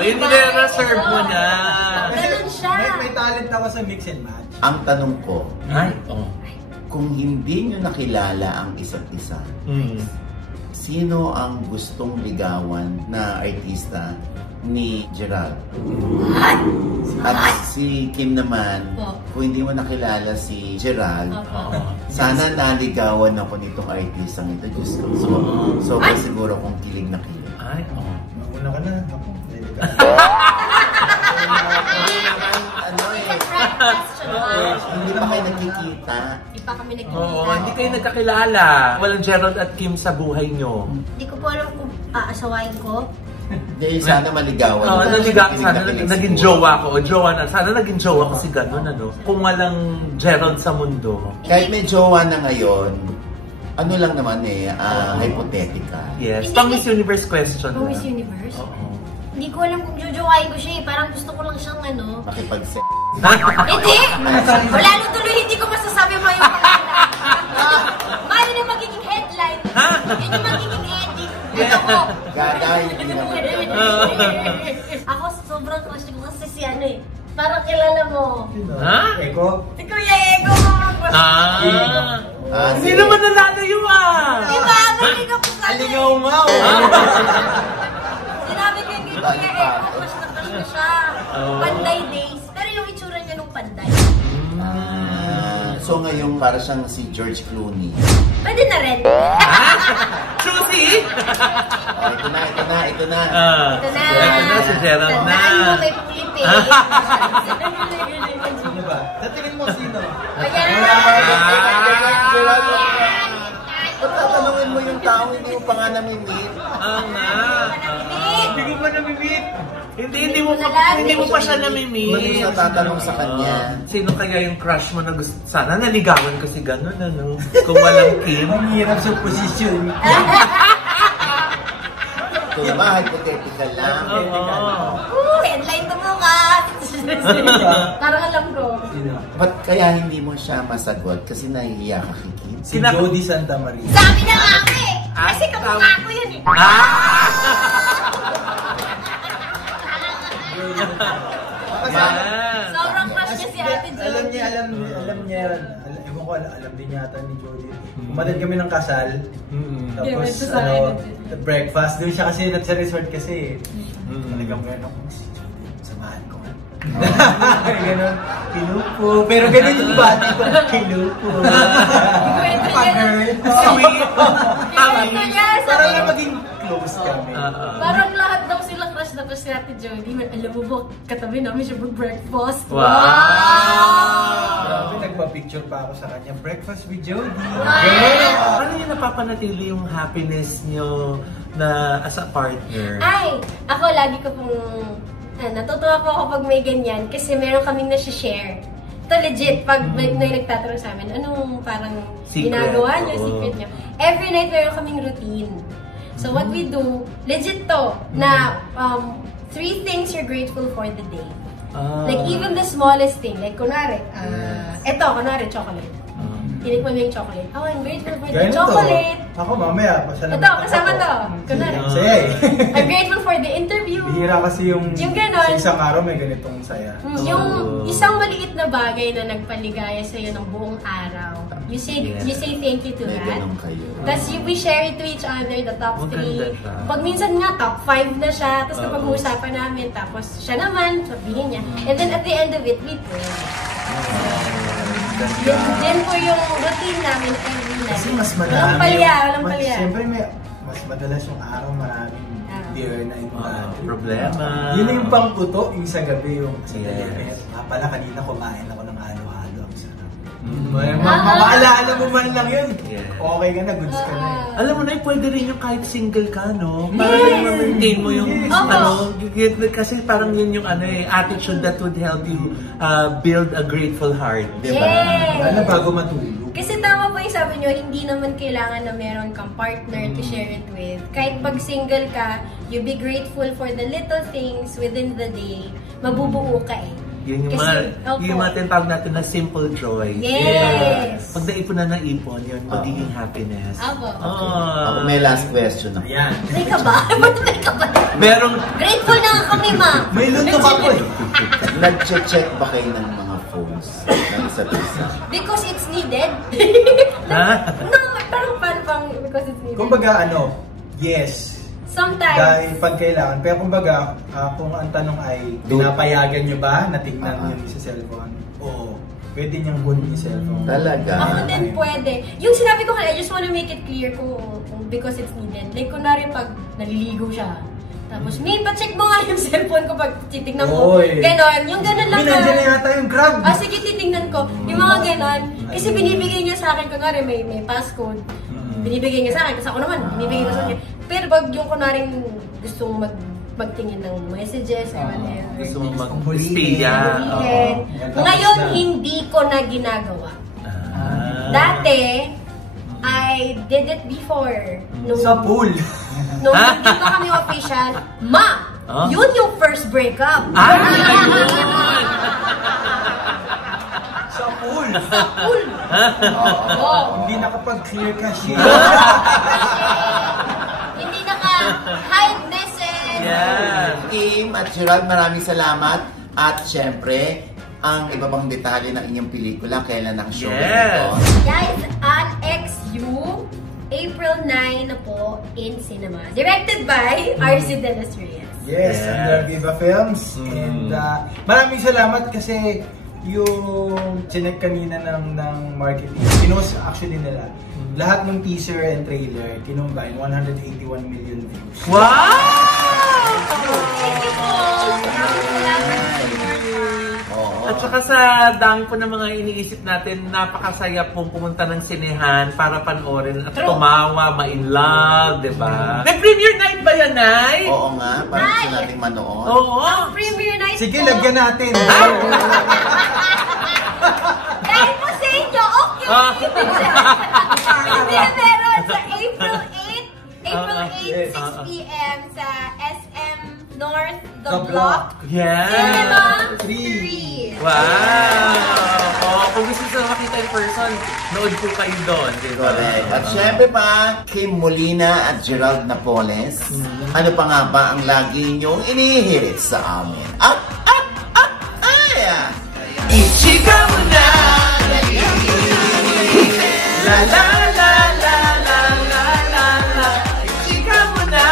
Yun nire-reserve mo na. Ganun siya. May talent ako sa mix and match. Ang tanong ko, Ay, kung hindi nyo nakilala ang isa't isa, sino ang gustong ligawan na artista ni Gerald? At si Kim naman, kung hindi mo nakilala si Gerald, sana naligawan ako nitong artistang ito. Diyos ko. Sobra siguro kung kilig na kilig. Ay, Mauna ka na. Ako, pwede ka. Hindi pa kayo nakikita. Hindi pa kami nagkikita. Oo, hindi kayo nagkakilala. Walang Gerald at Kim sa buhay nyo. Hindi ko po alam kung aasawain ko. Hindi, sana maligawan. Oo, Kilig sana na kilig naging siguro. jowa ko. O jowa na. Sana naging jowa ko si ganun, ano. Kung walang Gerald sa mundo. Kahit may jowa na ngayon, ano lang naman hypothetical. Yes. Pang Miss Universe question Kung lang. Miss Universe? Oo. Hindi ko alam kung jojowain ko siya eh. Parang gusto ko lang siyang Makipag-sex. Hindi! Lalo tuloy hindi ko masasabi mo yung pangalan. Yun yung magiging headline. Yun yung magiging ending. Ito ko. Gagay, hindi naman. Ako sobrang crush ko kasi si parang kilala mo. Ha? Eko? Si Kuya Ego. Hindi naman nalalayo Diba? Naligaw ko sa Aligaw mo! Sinabi ko yung kay Kuya Ego. Crush na siya. Panday days. Pero yung itsura niya nung panday. So ngayon para siyang si George Clooney. Pwede na rin. Susi! Ito na. Ito na. Ito na, si Gerald na. Tandaan mo may pulipin. Sino ba? Tatingin mo sino? Ayan! Ba't tatanungin mo yung tao, hindi mo pa nga namimit? Hindi ko pa namimit. Hindi mo pa siya namimit. Hindi siya tatanong sa kanya. Sino kaya yung crush mo na gusto? Sana naligawan ko si ganun, ano? Kung walang Kim. Ang hirap sa posisyon. Ito naman, hypothetical lang. Headline to mo ka! Parang alam ko. Sino? Ba't kaya hindi mo siya masagot? Kasi nahihiya ka kay Kim. Si Jody Santa Maria. Sabi na nga ako eh! Kasi kamukha ko yun eh! Sobrang crush niya si Ate Jody. Alam niya, ewan ko, alam din yata ni Jody. Umatid kami ng kasal. Tapos, breakfast. Doon siya kasi, sa resort kasi. Talagang gano'n ako, si Jody, samahan ko nga. Ganon, kilupo. Pero ganun yung bati ko, kilupo. Pag-girl. Parang na maging close kami. Parang lahat daw silang crush na crush si Ate Jody. Alam mo ba, katabi namin siya mag-breakfast. Wow! Grabe, nagpa-picture pa ako sa kanya. Breakfast with Jody. Paano yung napapanatili yung happiness nyo na as a partner? Ay! Ako lagi ko pong... natutuwa po ako pag may ganyan kasi meron kaming nasi-share. Ito legit, pag may nagtatanong sa amin, anong parang Secret. ginagawa niyo, secret niyo. Every night meron kaming routine. So what we do, legit to, na 3 things you're grateful for the day. Like even the smallest thing, like kunwari, kunwari chocolate. tinikman mo yung chocolate. Oh, I'm grateful for the Ganito. chocolate. Ako mamaya, pasalamat Ito, kasama to. Kunwari. Saya eh. I'm grateful for the interview. Bihira kasi yung ganon. sa isang araw may ganitong saya. Yung isang maliit na bagay na nagpaligaya sa'yo ng buong araw. You say thank you to May that. ganun kayo. Tapos we share it to each other, the top 3. Maganda siya. Pag minsan nga, top 5 na siya. Tapos napag-uusapan namin. Tapos siya naman, sabihin niya. And then at the end of it, we pray. Yan po yung routine namin every night. Kasi mas Walang madami palya, walang palya. Siyempre mas madalas yung araw maraming beer na yung Problema. Yun na yung pangkuto, yung sa gabi yung Yes. pala kanina kumain ako ng halo-halo. Ang sarap. Mm. Maalala mo man lang yun. Yes. Okay ka na, goods ka na. Alam mo na, pwede rin yung kahit single ka, no? Parang ma-maintain mo yung, kasi parang yun yung attitude that would help you build a grateful heart, di ba? Yes. Lalo bago matulog. Kasi tama po yung sabi nyo, hindi naman kailangan na meron kang partner to share it with. Kahit pag single ka, you be grateful for the little things within the day, mabubuo ka eh. Yun yung mga tinatawag natin na simple joy. Yes! Pag naipon na naipon, yun, magiging happiness. Ako. Ako may last question ako. Ayan. May ka ba? Matulay ka ba? Merong, Grateful na nga kami, ma! May luntok ako eh. Nag-check ba kayo ng mga phones ng isa't isa? Because it's needed. ha? No, parang pang because it's needed. Kumbaga yes. Sometimes. Dahil pag kailangan. Pero kumbaga, kung ang tanong ay, pinapayagan nyo ba na tignan nyo sa cellphone? Oo. Pwede niyang kunin yung cellphone. Talaga? Ako din pwede. Yung sinabi ko kanina, I just wanna make it clear kung because it's needed. Like, kunwari pag naliligo siya, tapos, may pa-check mo nga yung cellphone ko pag titignan ko. Ganon. Yung ganon lang. Nandiyan na yata yung Grab. Sige, titignan ko. Yung mga ganon. Kasi binibigay niya sa akin, kunwari may passcode. Binibigay niya sa akin. Kasi ako naman, binibigay niya sa akin. Pero pag yung kunwaring gustong magtingin ng messages or whatever. Gusto mo mag-espiya. Ngayon, hindi ko na ginagawa. Dati, I did it before. Sa pool. Nung hindi pa kami official, yun yung first breakup. Sa pool. Sa pool. Hindi nakapag-clear cache. Hindi naka-hide message. Yes. Kim at Gerald, maraming salamat. At syempre, ang iba pang detalye ng inyong pelikula, kailan ang show nito? Guys, at XU, April 9 na po in cinema. Directed by RC De Los Reyes. Yes, under Viva Films. And maraming salamat kasi yung chinek kanina ng marketing. Kinos actually nila. Lahat ng teaser and trailer, kinumbine 181 million views. Wow! Thank you po! At saka sa dami po ng mga iniisip natin, napakasaya pong pumunta ng sinehan para panoorin at tumawa, ma-in-love, diba? Nag-premiere night ba yan, Nay? Oo nga, para gusto natin manood. Oo. Ang premiere night Sige, po. lagyan natin. Dahil po sa inyo, okay. Hindi, meron sa April 8, 6 p.m. sa SM North, The Block. Yeah. Cinema 3. 3. Wow! Kung gusto nyo makita in person, nood po kayo doon. Diba? Correct. At syempre pa, Kim Molina at Gerald Napoles. Ano pa nga ba ang lagi niyong inihirit sa amin? Ichika mo na! La la la la la la la la. Ichika mo na,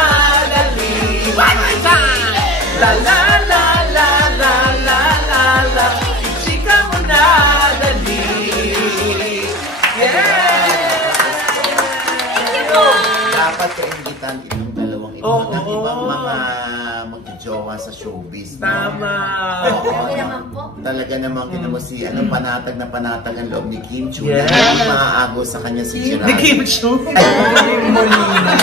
dali. One more time! La la la la la la la la. Ichika mo na, dali. Yeah! Thank you po. Dapat kaingitan itong dalawang ito. Oo. Ng ibang mga magjowa sa showbiz. No? Tama! Grabe naman po. Talaga namang kita mo si panatag na panatag ang loob ni Kim Chu. Yeah. Na maaagaw sa kanya si Gerald. The Kim Chu! Kim Molina.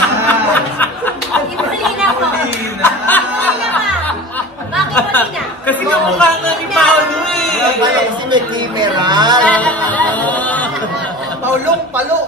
Ibrolina po. Ibrolina ka. Bakit Molina? Kasi kamukha nga ni Paolo eh! Kaya kasi may camera. Paulong palo.